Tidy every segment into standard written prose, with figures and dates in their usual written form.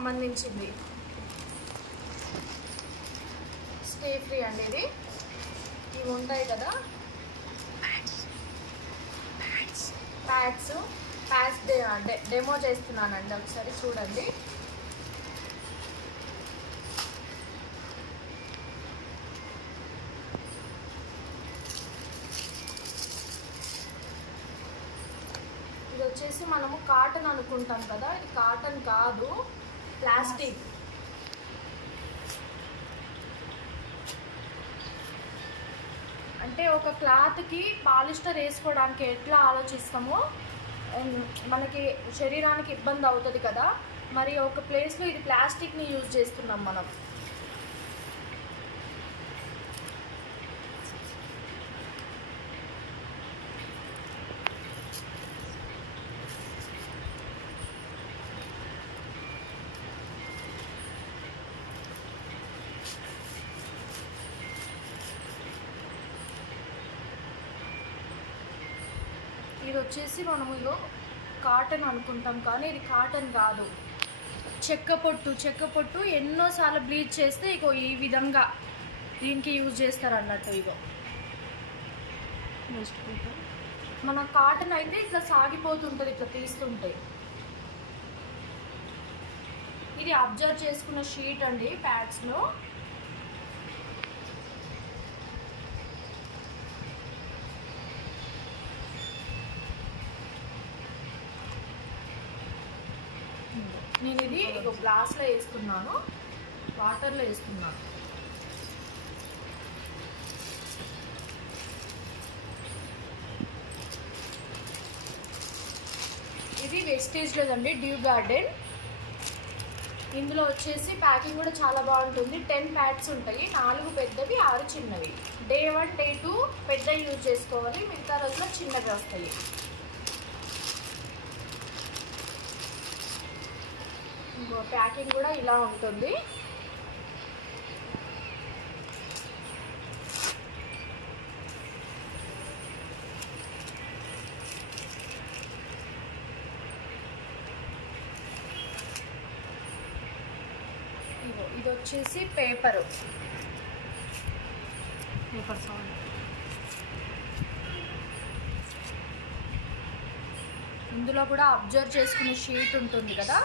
సంబంధించింది. Stay free అండి ఇది. ఇవి ఉంటాయి కదా ప్యాడ్స్ డెమో చేస్తున్నానండి, ఒకసారి చూడండి. ఇది వచ్చేసి మనము కాటన్ అనుకుంటాం కదా, ఇది కాటన్ కాదు, ప్లాస్టిక్. అంటే ఒక క్లాత్కి పాలిస్టర్ వేసుకోవడానికి ఎట్లా ఆలోచిస్తామో మనకి శరీరానికి ఇబ్బంది అవుతుంది కదా, మరి ఒక ప్లేస్లో ఇది ప్లాస్టిక్ని యూజ్ చేస్తున్నాం మనం. ఇది వచ్చేసి మనము ఇగో కాటన్ అనుకుంటాం కానీ ఇది కాటన్ కాదు, చెక్క పొట్టు ఎన్నోసార్లు బ్లీచ్ చేస్తే ఇగో ఈ విధంగా దీనికి యూజ్ చేస్తారు అన్నట్టు. ఇగో మన కాటన్ అయితే ఇట్లా సాగిపోతుంటుంది ఇట్లా తీస్తుంటే. ఇది అబ్జర్వ్ చేసుకున్న షీట్ అండి ప్యాడ్స్లో. నేను ఇది ఒక గ్లాస్లో వేస్తున్నాను, వాటర్లో వేస్తున్నాను. ఇది వెస్టేజ్లోదండి, డ్యూ గార్డెన్. ఇందులో వచ్చేసి ప్యాకింగ్ కూడా చాలా బాగుంటుంది. 10 ప్యాడ్స్ ఉంటాయి, 4 పెద్దవి 6 చిన్నవి. డే 1 డే 2 పెద్దవి యూజ్ చేసుకోవాలి, మిగతా రోజులో చిన్నవి వస్తాయి. ప్యాకింగ్ కూడా ఇలా ఉంటుంది. ఇది వచ్చేసి పేపర్ సౌండ్. ఇందులో కూడా అబ్జర్వ్ చేసుకునే షీట్ ఉంటుంది కదా,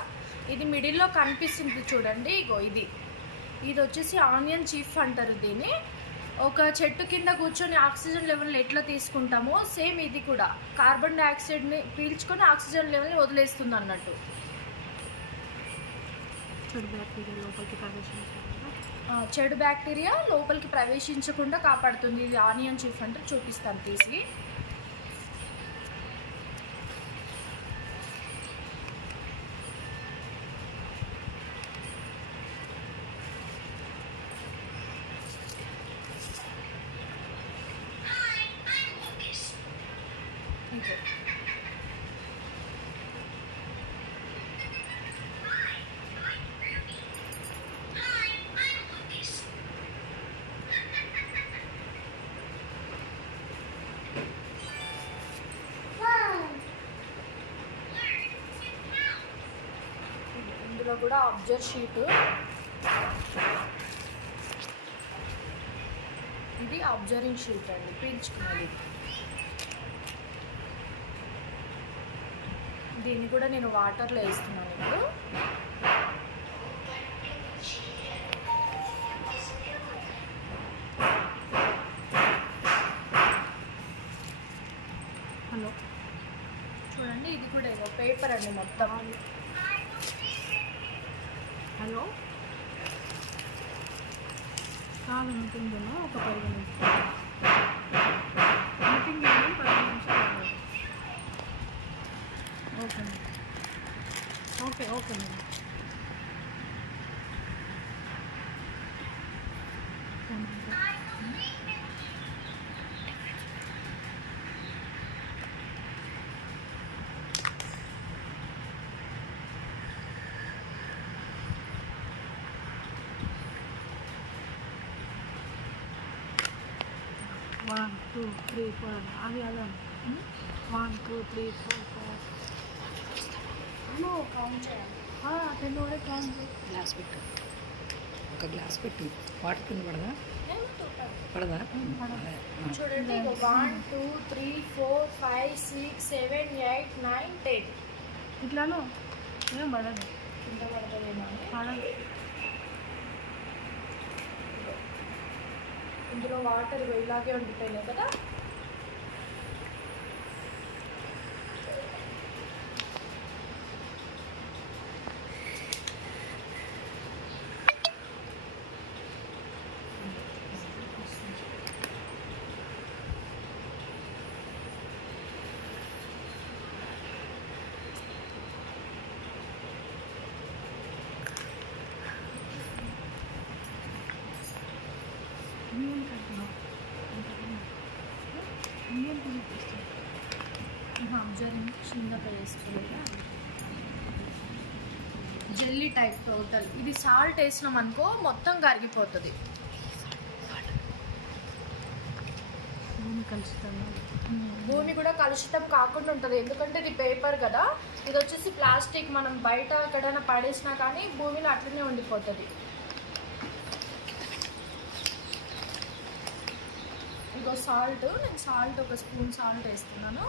ఇది మిడిల్లో కనిపిస్తుంది చూడండి. ఇగో ఇది వచ్చేసి ఆనియన్ చీఫ్ అంటారు దీన్ని. ఒక చెట్టు కింద కూర్చొని ఆక్సిజన్ లెవెల్ని ఎట్లా తీసుకుంటామో సేమ్ ఇది కూడా కార్బన్ డైఆక్సైడ్ని పీల్చుకొని ఆక్సిజన్ లెవెల్ని వదిలేస్తుంది అన్నట్టు. చెడు బ్యాక్టీరియా లోపలికి ప్రవేశించకుండా కాపాడుతుంది. ఇది ఆనియన్ చీఫ్ అంటే చూపిస్తాను తీసి. ఇందులో కూడా అబ్జర్వ్ షీట్, ఇది అబ్జర్వింగ్ షీట్ అండి, పీల్చుకున్నది. దీన్ని కూడా నేను వాటర్లో వేస్తున్నాను ఇప్పుడు. హలో చూడండి, ఇది కూడా ఏమో పేపర్ అండి మొత్తం. హలో కాదు మీటింగ్ ఒక 10 నిమిషాలు మీటింగ్ 10 నిమిషాలు. Okay okay madam. One, 2, 3, 4. Abi alam. 1, 2, 3, 4, 5. Ano, count siya. 10 వరకు కాదు. గ్లాస్ పెట్టు, ఒక గ్లాస్ పెట్టు. వాటర్ కింద పడదా? పడదా? అదే. చూడండి 1 2 3 4 5 6 7 8 9 10 ఇట్లాను ఏం పడదు. కింద పడతదేమో అని. పడదు. ఇందులో వాటర్ ఇలాగే ఉండిపోయినాయి కదా. చిన్నగా వేసుకోవాలి. Jelly type total. ఇది సాల్ట్ వేసినాం అనుకో మొత్తం కరిగిపోతుంది. భూమి కూడా కలుషితం కాకుండా ఉంటుంది, ఎందుకంటే ఇది పేపర్ కదా. ఇది వచ్చేసి ప్లాస్టిక్, మనం బయట ఎక్కడైనా పడేసినా కానీ భూమిలో అట్లనే ఉండిపోతుంది. ఇదిగో సాల్ట్, నేను సాల్ట్ ఒక స్పూన్ సాల్ట్ వేస్తున్నాను.